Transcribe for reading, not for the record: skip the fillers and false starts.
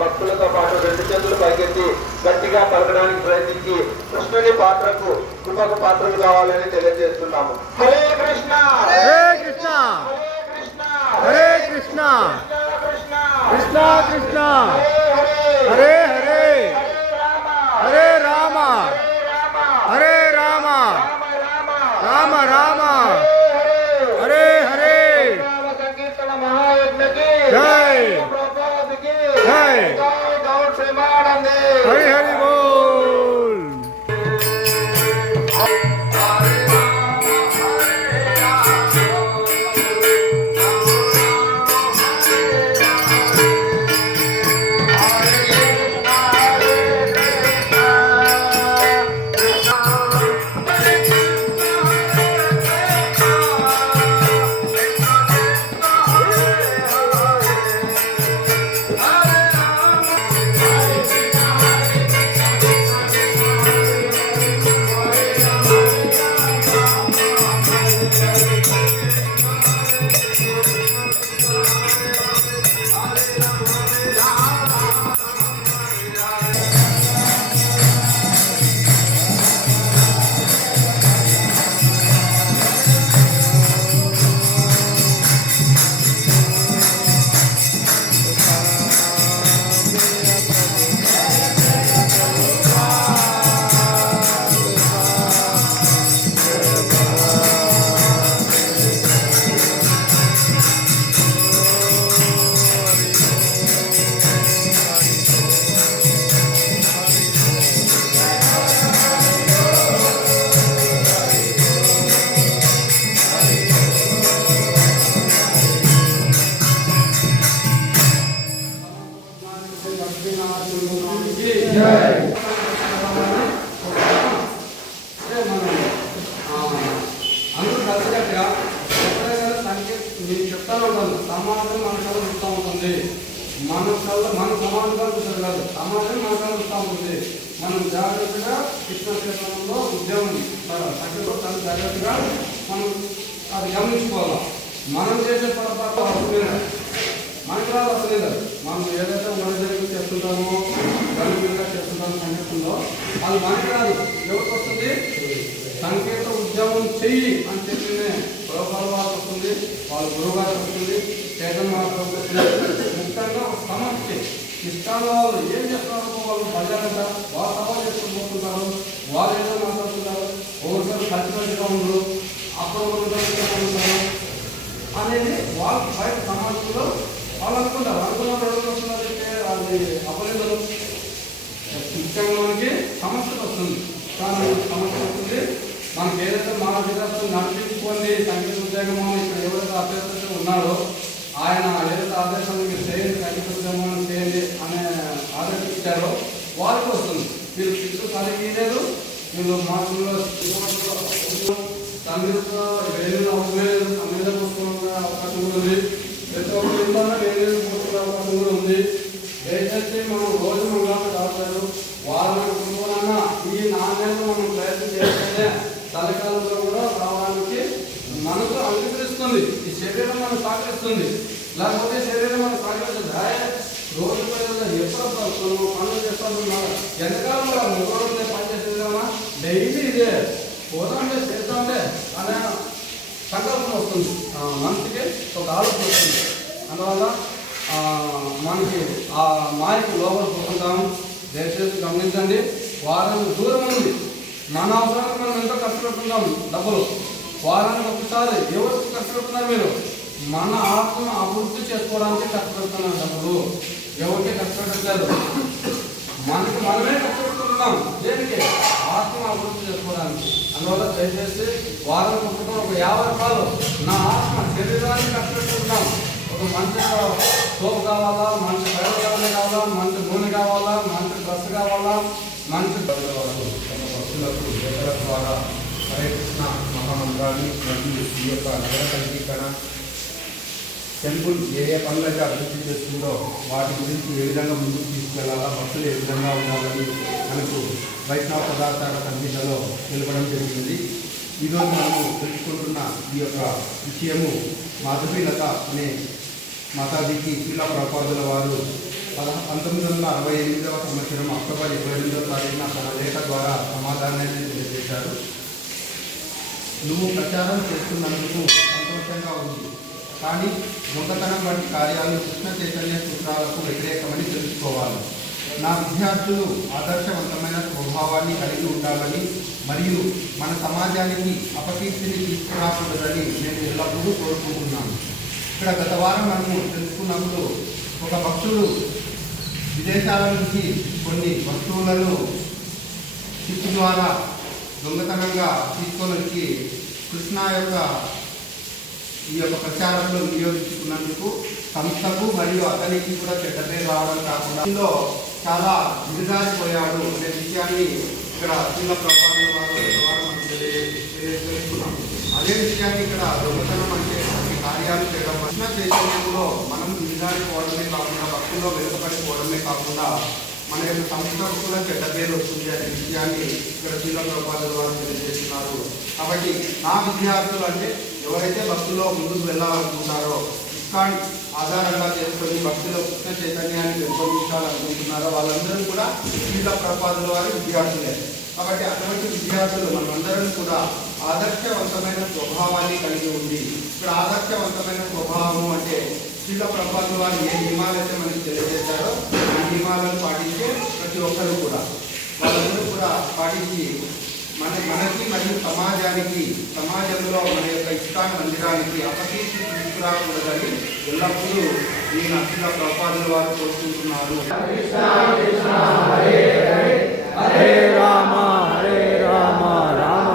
భక్తులతో పాటు రెండు చేతులు పైకెత్తి గట్టిగా పలకడానికి ప్రయత్నించి కృష్ణుని పాత్రకు కృపకు పాత్రలు కావాలని తెలియజేస్తున్నాము. హరే కృష్ణ హరే కృష్ణ హరే కృష్ణ కృష్ణ కృష్ణ హరే హరే హరే రామ హరే రామ రామ రామ హరే హరే సంకీర్తన మహాయజ్ఞకి జై జై గౌడ్ ప్రేమానందే హరి హరి బోల్. సమాజం మన కళ చూస్తూ ఉంటుంది. మన సమాజం చూస్తారు కాదు, సమాజం మన కళ చూస్తూ ఉంటుంది. మనం జాగ్రత్తగా కృష్ణ క్షేత్రంలో ఉద్యోగం జాగ్రత్తగా మనం అది గమనించుకోవాలి. మనం చేసే పొరపాటు అవసరం మనకి రాదు, అసలు లేదు. మనం ఏదైతే మన దగ్గర చేస్తుంటామో గణనీయంగా చేస్తుంటామో సంగీతంలో అది మనకి రాదు. ఎవరికి వస్తుంది? సంకేత ఉద్యమం చెయ్యి అని చెప్పిన ప్రభుత్వాల వారికి వస్తుంది, వాళ్ళ గురువు గారికి వస్తుంది, చైతన్య మహాప్రభుకి వస్తుంది. ముఖ్యంగా సమస్య ఇష్టాల వాళ్ళు ఏం చేస్తున్నారు, వాళ్ళు భజన వాళ్ళు సవాల్ చేసుకుని పోతుంటారు, వాళ్ళు ఏదో మాట్లాడుతుంటారు, ఒకరిసారి కలిసిగా ఉండరు, అప్పుడు ఉంటారు అనేది వాళ్ళు బయట సమాజంలో వాళ్ళు అనుకుంటారు. అనుకున్నప్పుడు ఎవరు వస్తున్నారంటే అది అపనిందలు ముఖ్యంగా మనకి సమస్య వస్తుంది. కానీ సమస్య వస్తుంది మనకి ఏదైతే మార్గదర్శనం నడిపించుకోండి సంగీత ఉద్యోగమో ఇక్కడ ఎవరైతే అభ్యర్థులు ఉన్నాడో ఆయన ఏదైతే ఆదేశాలు మీరు చేయండి, సంగీత ఉద్యమం చేయండి అనే ఆదేశం ఇచ్చారో వారికి వస్తుంది. మీరు శిక్షణ కలిగి లేదు, మీరు మార్గంలో సంగీత ఏదైనా అవసరం లేదు, సంగీత పుస్తకం అవకాశం కూడా ఉంది, ప్రతి ఒక్కరు ఇంట్లో ఏదైనా పుస్తకాల అవకాశం కూడా ఉంది. దయచేసి మనం రోజు మంగళవారం రాస్తారు వారానికి కుటుంబాలన్నా ఈ నాణ్యతను మనం ప్రయత్నం చేస్తేనే చలికాలంలో కూడా రావడానికి మనకు అంగీకరిస్తుంది. ఈ శరీరం మనం సహకరిస్తుంది, లేకపోతే శరీరం మనం సహకరిస్తుంది. రోజు ఎప్పుడు పనులు చేస్తాను ఎంతకాలంలో 3 రోజులే పని చేసేది కదా, డైలీ ఇదే పోదాంలే చేద్దాంలే అనే సంకల్పం వస్తుంది, మనసుకి ఒక ఆలోచన వస్తుంది. అందువల్ల మనకి ఆ మాయకు లోపల పోతుంటాము. దయచేసి గమనించండి, వారానికి దూరం ఉంది. మన అవసరానికి మనం ఎంతో ఖర్చు పెడుతున్నాము డబ్బులు. వారానికి ఒకసారి ఎవరికి ఖర్చు పెడుతున్నారు మీరు? మన ఆత్మను అభివృద్ధి చేసుకోవడానికి ఖర్చు పెడుతున్నారు డబ్బులు, ఎవరికి ఖర్చు పెట్టట్లేదు. మనకి మనమే ఖర్చు పెడుతున్నాం దేనికి? ఆత్మను అభివృద్ధి చేసుకోవడానికి. అందువల్ల దయచేసి వారానికి ఒకటి ఒక 50 రూపాయలు నా ఆత్మ శరీరానికి ఖర్చు పెట్టుకుంటున్నాం. ఒక మంచి సోప్ కావాలా, మంచి బయలు కావాలా, మంచి నూనె కావాలా, మంచి డ్రెస్ కావాలా, మంచి భక్తులకు దేవతల ద్వారా హరే కృష్ణ మహామంత్రాన్ని మరియు ఈ యొక్క నగర సంకీర్తన టెంపుల్ ఏ ఏ పనులైతే అభివృద్ధి చేస్తుందో వాటి గురించి ఏ విధంగా ముందుకు తీసుకెళ్లాలా, భక్తులు ఏ విధంగా ఉండాలని మనకు వైష్ణవ పదార్థాల సంగీతలో తెలపడం జరిగింది. ఈరోజు మనము తెలుసుకుంటున్న ఈ యొక్క విషయము మాధవీలత అనే మాతాజీకి శీల ప్రభుపాదుల వారు 1968వ సంవత్సరం అక్టోబర్ 28వ తారీఖున తన లేఖ ద్వారా సమాధానాన్ని తెలియజేశారు. నువ్వు ప్రచారం చేస్తున్నందుకు సంతోషంగా ఉంది, కానీ దొంగతనం వంటి కార్యాలు కృష్ణ చైతన్య సూత్రాలకు వ్యతిరేకమని తెలుసుకోవాలి. నా విద్యార్థులు ఆదర్శవంతమైన స్వభావాన్ని కలిగి ఉండాలని మరియు మన సమాజానికి అపకీర్తిని తీసుకురాకూడదని నేను ఎల్లప్పుడూ కోరుకుంటున్నాను. ఇక్కడ గత వారం మనము తెలుసుకున్నప్పుడు ఒక భక్తుడు విదేశాల నుంచి కొన్ని వస్తువులను షిప్ ద్వారా దొంగతనంగా తీసుకొని వచ్చి కృష్ణ యొక్క ఈ యొక్క ప్రచారంలో వినియోగించుకున్నందుకు సంస్థకు మరియు అతనికి కూడా చెడ్డ పేరు రావడం కాకుండా ఇందులో చాలా దిగజారిపోయాడు అనే విషయాన్ని ఇక్కడ చిన్న ప్రపాదన వారు తెలియజేస్తున్నాం. అదే విషయాన్ని ఇక్కడ దొంగతనం అంటే కార్యాలు చేయడం కృష్ణ చైతన్యంలో మనం దిగజారిపోవడమే కాకుండా భక్తుల్లో వెనుకబడిపోవడమే కాకుండా మన యొక్క సంస్థకు కూడా చెడ్డ పేరు వస్తుంది అనే విషయాన్ని ఇక్కడ చిన్న ప్రపాదన వారు తెలియజేస్తున్నారు. కాబట్టి నా విద్యార్థులు అంటే ఎవరైతే భక్తుల్లో ముందుకు వెళ్ళాలనుకుంటారో, ఇస్కాన్ ఆధారంగా చేసుకొని భక్తుల కృష్ణ చైతన్యాన్ని పెంపొందించాలనుకుంటున్నారో వాళ్ళందరూ కూడా శ్రీల ప్రపాదుల వారి విద్యార్థులే. కాబట్టి అటువంటి విద్యార్థులు మనమందరం కూడా ఆదర్శవంతమైన స్వభావాన్ని కలిగి ఉంది. ఇక్కడ ఆదర్శవంతమైన స్వభావము అంటే శ్రీల ప్రపాదుల వారు ఏ నియమాలైతే మనకి తెలియజేశారో ఆ నియమాలను పాటించే ప్రతి ఒక్కరు కూడా వాళ్ళందరూ కూడా పాటించి మనకి మరియు సమాజంలో మన యొక్క ఇస్కాన్ మందిరానికి అపకీర్తి తీసుకురాకూడదని ఎల్లప్పుడూ ఈ నచ్చిన ప్రపాదుల వారు కోరుకుంటున్నారు. హరే రామ హరే రామ రామ